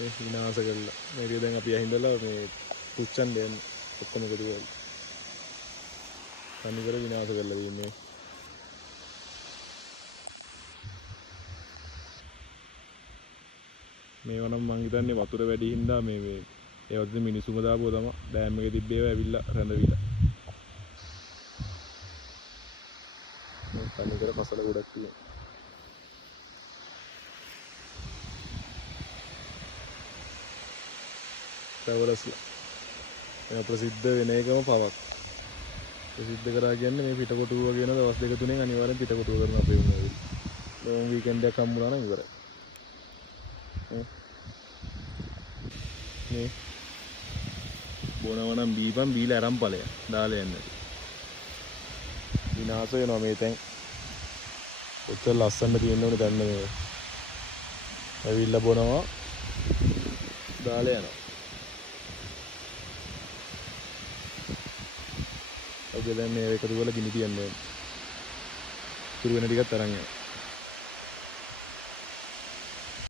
විනාශ කරලා මේක දැන් අපි ඇහිඳලා මේ පුච්චන් දෙන්න ඔක්කොම එකතු කරලා තනිකර විනාශ කරලා තියෙන්නේ මේව නම් මං හිතන්නේ වතුර වැඩි හින්දා මේ ඒ වගේ මිනිස්සුම දාපුවා තමයි ඩෑම් එකේ තිබ්බ ඒවා ඇවිල්ලා රැඳවිලා තනිකර පසල ගොඩක් තියෙනවා travelersලා ප්‍රසිද්ධ වෙන එකම පවක් ප්‍රසිද්ධ කරා කියන්නේ මේ පිටකොටුව වගේ වෙන දවස් දෙක තුනෙන් අනිවාර්යෙන් පිටකොටුව කරන අපේ වුණා. ලොන් වීකෙන්ඩ් එකක් හම්බුනා නම් ඉවරයි. මේ බොනවා නම් බීපන් බීලා අරන් ඵලයක් දාලා යන්න. විනාශ වෙනවා මේ තැන්. ඔච්චර ලස්සනට තියෙන්න ඕනේ දැන් මේ. ඇවිල්ලා බොනවා දාලා යනවා. ඔය දැන් මේ එකතු කරලා ගිනි තියන්න ඕනේ. තුරු වෙන ටිකත් අරන් යනවා.